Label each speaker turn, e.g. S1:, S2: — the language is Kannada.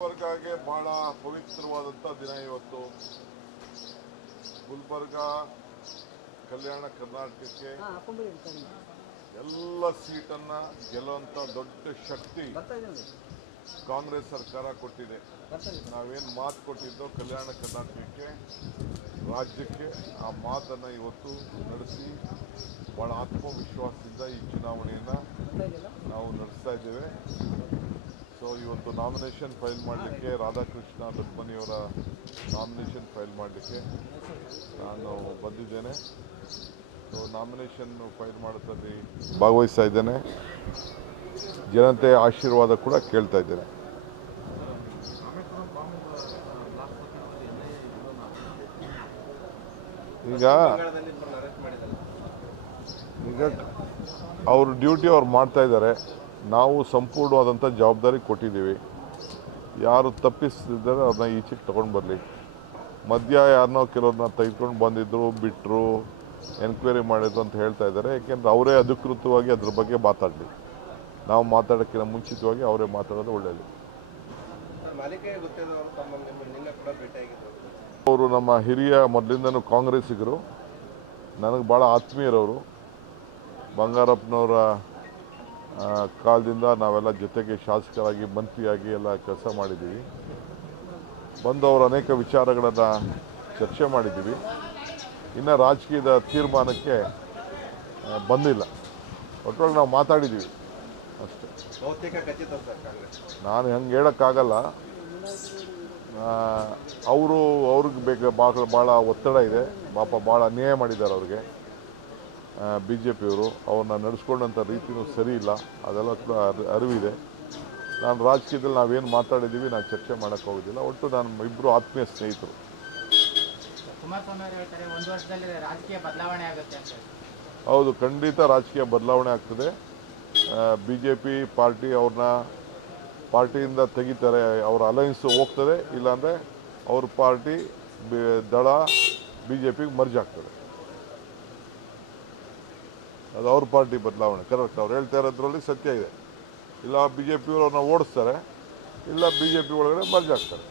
S1: ಗುಲ್ಬರ್ಗಾಗೆ ಬಹಳ ಪವಿತ್ರವಾದಂಥ ದಿನ ಇವತ್ತು. ಗುಲ್ಬರ್ಗ ಕಲ್ಯಾಣ ಕರ್ನಾಟಕಕ್ಕೆ ಎಲ್ಲ ಸೀಟನ್ನ ಗೆಲ್ಲುವಂಥ ದೊಡ್ಡ ಶಕ್ತಿ ಕಾಂಗ್ರೆಸ್ ಸರ್ಕಾರ ಕೊಟ್ಟಿದೆ. ನಾವೇನು ಮಾತು ಕೊಟ್ಟಿದ್ದೋ ಕಲ್ಯಾಣ ಕರ್ನಾಟಕಕ್ಕೆ ರಾಜ್ಯಕ್ಕೆ ಆ ಮಾತನ್ನು ಇವತ್ತು ನಡೆಸಿ ಭಾಳ ಆತ್ಮವಿಶ್ವಾಸದಿಂದ ಈ ಚುನಾವಣೆಯನ್ನು ನಾವು ನಡೆಸ್ತಾ ಇದ್ದೇವೆ. ಸೊ ಇವತ್ತು ನಾಮಿನೇಷನ್ ಫೈಲ್ ಮಾಡಲಿಕ್ಕೆ ರಾಧಾಕೃಷ್ಣ ದತ್ಮನಿಯವರ ನಾಮಿನೇಷನ್ ಫೈಲ್ ಮಾಡಲಿಕ್ಕೆ ನಾನು ಬಂದಿದ್ದೇನೆ. ಸೊ ನಾಮಿನೇಷನ್ನು ಫೈಲ್ ಮಾಡೋದ್ರಲ್ಲಿ ಭಾಗವಹಿಸ್ತಾ ಇದ್ದೇನೆ. ಜನತೆ ಆಶೀರ್ವಾದ ಕೂಡ ಕೇಳ್ತಾ ಇದ್ದೇನೆ. ಈಗ ಈಗ ಅವ್ರ ಡ್ಯೂಟಿ ಅವ್ರು ಮಾಡ್ತಾ ಇದ್ದಾರೆ. ನಾವು ಸಂಪೂರ್ಣವಾದಂಥ ಜವಾಬ್ದಾರಿ ಕೊಟ್ಟಿದ್ದೀವಿ. ಯಾರು ತಪ್ಪಿಸ್ತಿದ್ದಾರೆ ಅದನ್ನ ಈಚೆಗೆ ತೊಗೊಂಡು ಬರಲಿ. ಮಧ್ಯ ಯಾರನ್ನೋ ಕೆಲವ್ರನ್ನ ತೆಗೆದುಕೊಂಡು ಬಂದಿದ್ದರು ಬಿಟ್ಟರು ಎನ್ಕ್ವೈರಿ ಮಾಡಿದ್ರು ಅಂತ ಹೇಳ್ತಾ ಇದ್ದಾರೆ. ಯಾಕೆಂದ್ರೆ ಅವರೇ ಅಧಿಕೃತವಾಗಿ ಅದ್ರ ಬಗ್ಗೆ ಮಾತಾಡಲಿ. ನಾವು ಮಾತಾಡೋಕ್ಕಿಂತ ಮುಂಚಿತವಾಗಿ ಅವರೇ ಮಾತಾಡೋದು ಒಳ್ಳೆಯದು ಅವರು ನಮ್ಮ ಹಿರಿಯ ಮೊದಲಿಂದನೂ ಕಾಂಗ್ರೆಸ್ಸಿಗರು. ನನಗೆ ಭಾಳ ಆತ್ಮೀಯರವರು. ಬಂಗಾರಪ್ಪನವರ ಕಾಲದಿಂದ ನಾವೆಲ್ಲ ಜೊತೆಗೆ ಶಾಸಕರಾಗಿ ಮಂತ್ರಿಯಾಗಿ ಎಲ್ಲ ಕೆಲಸ ಮಾಡಿದ್ದೀವಿ. ಬಂದು ಅವರು ಅನೇಕ ವಿಚಾರಗಳನ್ನು ಚರ್ಚೆ ಮಾಡಿದ್ದೀವಿ. ಇನ್ನು ರಾಜಕೀಯದ ತೀರ್ಮಾನಕ್ಕೆ ಬಂದಿಲ್ಲ. ಒಟ್ಟೊಳಗೆ ನಾವು ಮಾತಾಡಿದ್ದೀವಿ. ಅಷ್ಟೇ. ನಾನು ಹಂಗೆ ಹೇಳೋಕ್ಕಾಗಲ್ಲ. ಅವರು ಅವ್ರಿಗೆ ಬೇಕು ಭಾಳ ಭಾಳ ಒತ್ತಡ ಇದೆ. ಪಾಪ ಭಾಳ ಅನ್ಯಾಯ ಮಾಡಿದ್ದಾರೆ ಅವ್ರಿಗೆ. ಬಿ ಜೆ ಪಿಯವರು ಅವ್ರನ್ನ ನಡೆಸ್ಕೊಂಡಂಥ ರೀತಿಯೂ ಸರಿ ಇಲ್ಲ. ಅದೆಲ್ಲ ಕೂಡ ಅರಿ- ಅರಿವಿದೆ. ನಾನು ರಾಜಕೀಯದಲ್ಲಿ ನಾವೇನು ಮಾತಾಡಿದ್ದೀವಿ ನಾನು ಚರ್ಚೆ ಮಾಡೋಕ್ಕೆ ಹೋಗೋದಿಲ್ಲ. ಒಟ್ಟು ನಾನು ಇಬ್ಬರು ಆತ್ಮೀಯ ಸ್ನೇಹಿತರು. ಹೌದು ಖಂಡಿತ ರಾಜಕೀಯ ಬದಲಾವಣೆ ಆಗ್ತದೆ. ಬಿ ಜೆ ಪಿ ಪಾರ್ಟಿ ಅವ್ರನ್ನ ಪಾರ್ಟಿಯಿಂದ ತೆಗಿತಾರೆ ಅವ್ರ ಅಲಯನ್ಸ್ ಹೋಗ್ತದೆ ಇಲ್ಲಾಂದರೆ ಅವ್ರ ಪಾರ್ಟಿ ದಳ ಬಿ ಜೆ ಪಿಗೆ ಮರ್ಜ್ ಆಗ್ತದೆ. ಅದು ಅವ್ರ ಪಾರ್ಟಿ ಬದಲಾವಣೆ. ಕರೆಕ್ಟ್ ಅವ್ರು ಹೇಳ್ತಾ ಇರೋದ್ರಲ್ಲಿ ಸತ್ಯ ಇದೆ. ಇಲ್ಲ ಬಿ ಜೆ ಪಿಯವ್ರನ್ನ ಓಡಿಸ್ತಾರೆ, ಇಲ್ಲ ಬಿ ಜೆ ಪಿ ಒಳಗಡೆ ಮರ್ಜ್ ಆಗ್ತಾರೆ